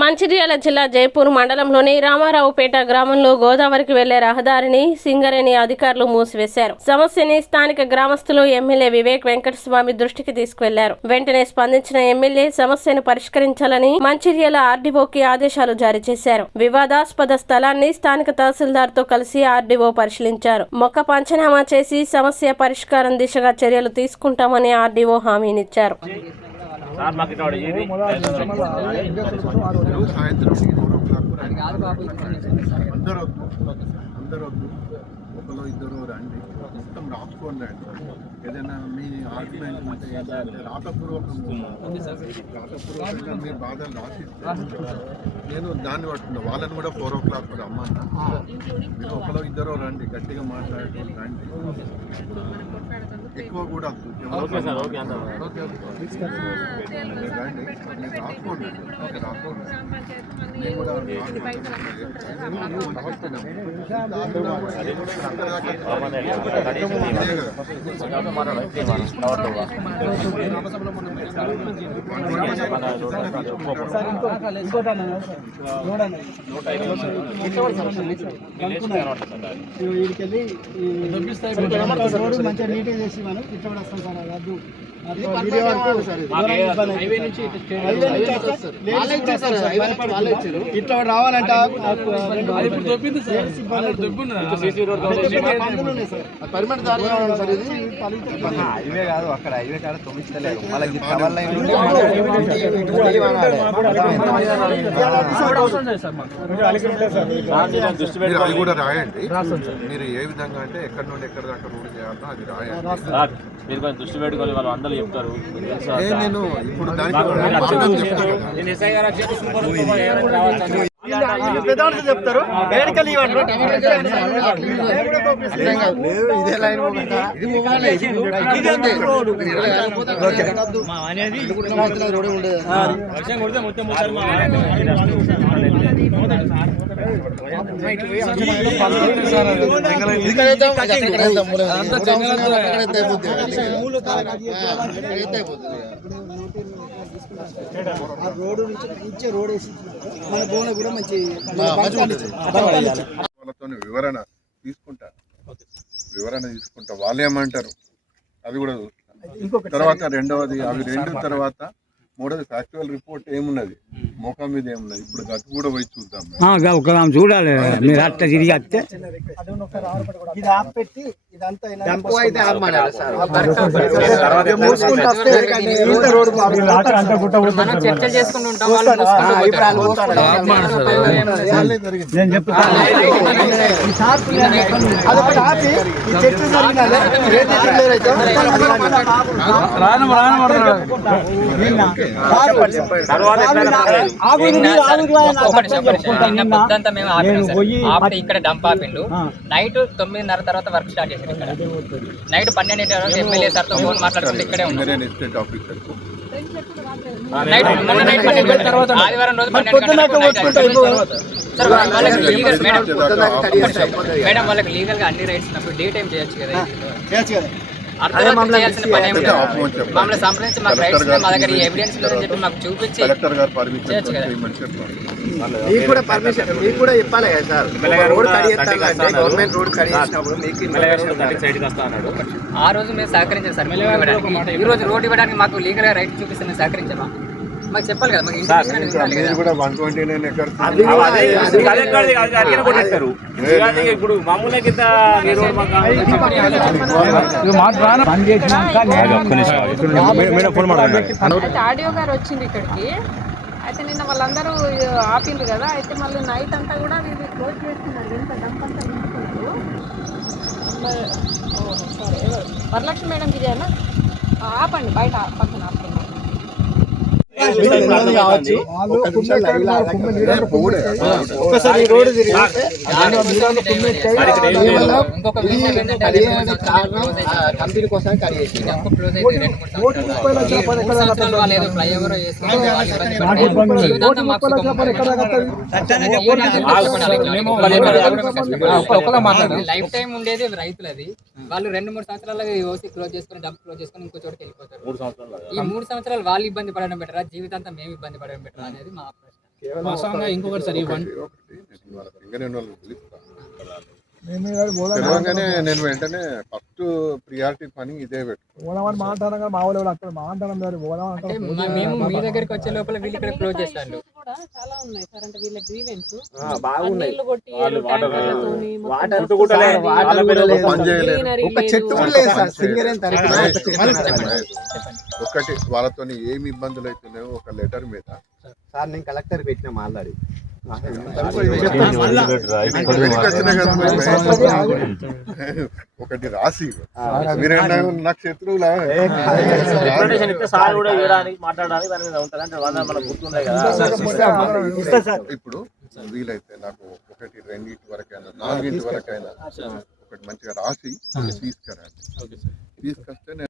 మంచిర్యాల జిల్లా జైపూర్ మండలంలోని రామారావుపేట గ్రామంలో గోదావరికి వెళ్లే రహదారిని సింగరేణి అధికారులు మూసివేశారు. సమస్యని స్థానిక గ్రామస్తులు ఎమ్మెల్యే వివేక్ వెంకటస్వామి దృష్టికి తీసుకువెళ్లారు. వెంటనే స్పందించిన ఎమ్మెల్యే సమస్యను పరిష్కరించాలని మంచిర్యాల ఆర్డీఓకి ఆదేశాలు జారీ చేశారు. వివాదాస్పద స్థలాన్ని స్థానిక తహసీల్దార్ తో కలిసి ఆర్డీఓ పరిశీలించారు. మొక్క పంచనామా చేసి సమస్య పరిష్కారం దిశగా చర్యలు తీసుకుంటామని ఆర్డీఓ హామీనిచ్చారు. ఒకరు ఇద్దరు రండి, మొత్తం రాసుకోండి అండి. ఏదైనా మీ ఆర్గ్యుమెంట్ ఉంటే రాతపూర్వకంగా మీరు బాధలు రాసిస్తే నేను దాన్ని పట్టుకున్నా. వాళ్ళని కూడా 4 o'clock కూడా రమ్మన్నా. మీరు ఒకరు ఇద్దరు రండి, గట్టిగా మాట్లాడుకుని రండి. ఎక్కువ కూడా రండి, మీరు రాసుకోండి. రాసుకోండి నేను కూడా మంచిగా నీట్గా చేసి మనం ఇట్లా వస్తాం సార్. ఇట్లా రావాలంట పర్మనెంట్ దారి కావాలి సార్. ఇది హైవే కాదు, అక్కడ హైవే కాడ తొమ్మిస్తలేదు. వాళ్ళకి టవర్ లైన్ అది కూడా రాయండి. మీరు ఏ విధంగా అంటే ఎక్కడి నుండి ఎక్కడి దాకా రోడ్ చేయాలో అది రాయండి. మీరు కొంచెం దృష్టి పెట్టుకొని వాళ్ళు అందరూ చెప్తారు. నేను ఇప్పుడు చెప్తారు ఇదే లైన్ రోడ్డు నుంచి రోడ్ వేసి మన భూమి కూడా మంచి వాళ్ళతో వివరణ తీసుకుంటా. వాళ్ళు ఏమంటారు అది కూడా చూస్తా. తర్వాత రెండవది అవి రెండు, తర్వాత మూడోది ఫ్యాక్చువల్ రిపోర్ట్ ఏమున్నది, మోకా మీద ఏమున్నది. ఇప్పుడు గట్టు కూడా పోయి చూద్దాం. చూడాలి మీరు అట్లా తిరిగి వస్తే ఇది ఆపెట్టి ఇదంతా చర్చలు చేసుకుంటుంటాం. నేను చెప్తాను. ఇక్కడ డంప్ ఆపిండు. నైట్ 9:30 తర్వాత వర్క్ స్టార్ట్ చేశారు. ఇక్కడ నైట్ 12 తర్వాత ఎమ్మెల్యే సార్ తో ఫోన్ మాట్లాడుకుంటే ఇక్కడే ఉన్నారు. ఆదివారం రోజు 12 మేడం వాళ్ళకి లీగల్ గా అన్ని రైట్స్ ఉన్నప్పుడు డే టైం చేయొచ్చు కదా. చేయాల్సిన పని మమ్మల్ని సంప్రదించి మాకు రైట్స్ మా దగ్గర ఎవిడెన్స్ లేదని చెప్పి మాకు చూపించి చేయొచ్చు కదా. మీకు కూడా పర్మిషన్ మీకు కూడా చెప్పాలి కదా సార్. రోడ్ గవర్నమెంట్ రోడ్ కడిగినప్పుడు ఆ రోజు మేము సహకరించాం సార్. ఈ రోజు రోడ్ ఇవ్వడానికి మాకు లీగల్ గా రైట్ చూపిస్తే సహకరించామా మాకు చెప్పాలి కదా. మాకు ఇప్పుడు మామూలుగా ఆడియో గారు వచ్చింది ఇక్కడికి. అయితే నిన్న వాళ్ళందరూ ఆపిండ్రు కదా. అయితే మళ్ళీ నైట్ అంతా కూడా వీళ్ళు క్లోజ్ చేస్తున్నారు. ఎంత డంప్ అంతా నింపుతున్నారు. సరే వరలక్ష్మి మేడంకి ఇదేనా ఆపండి, బయట పక్కన ఆపుతున్నారు. ఒకసారి రోడ్డు కంపెనీ కోసం లైఫ్ టైం ఉండేది రైతులది. వాళ్ళు 2-3 సంవత్సరాలు ఓసీ క్లోజ్ చేసుకుని డంప్ క్లోజ్ చేసుకుని ఇంకో చోటుకి వెళ్ళిపోతారు. ఈ 3 సంవత్సరాలు వాళ్ళు ఇబ్బంది పడడం బెటరా, జీవితాంతం మేము ఇబ్బంది పడడం బెటరా అనేది మా ప్రశ్న. వాస్తవంగా ఇంకొకటి సార్ ఈ ఒకటి నేను వాళ్ళ సింగరేణి వాళ్ళకి పిలుస్తా. తెలవంగానే నేను వెంటనే ఫస్ట్ ప్రియారిటీ పని ఇదే పెట్టుకో. అంటే మేము మీ దగ్గరికి వచ్చే లోపల వీళ్ళు ఇక్కడ క్లోజ్ చేస్తాను. కూడా చాలా ఉన్నాయి సార్. అంటే వీళ్ళ గ్రీవెన్స్ బాగున్నాయి. నీళ్లు కొట్టి వాళ్ళు వాటర్ వాటర్ కూడా కూడా లేదు. వాటర్ కూడా లేదు. పని చేయలేదు. ఒక చెట్టు కూడా లేదు సార్. సింగరేణి తరపున ఒక చెట్టు కూడా లేదు. ఒకటి వాళ్ళతో ఏమి ఇబ్బందులు అవుతున్నాయో ఒక లెటర్ మీద సార్ నేను కలెక్టర్ పెట్టినాం ఆల్రెడీ. ఒకటి రాసి మీరేనా నాకు శత్రువులా రిప్రజెంటేషన్ ఇస్తే సార్ కూడా ఇవ్వడానికి మాట్లాడడానికి దాని మీద ఉంటుంది. అంటే వాళ్ళ మనకు గుర్తుండే కదా. ఇప్పుడు వీలైతే నాకు ఒకటి రెండింటి వరకైనా 4 వరకైనా ఒకటి మంచిగా రాసి తీసుకురండి. తీసుకొస్తే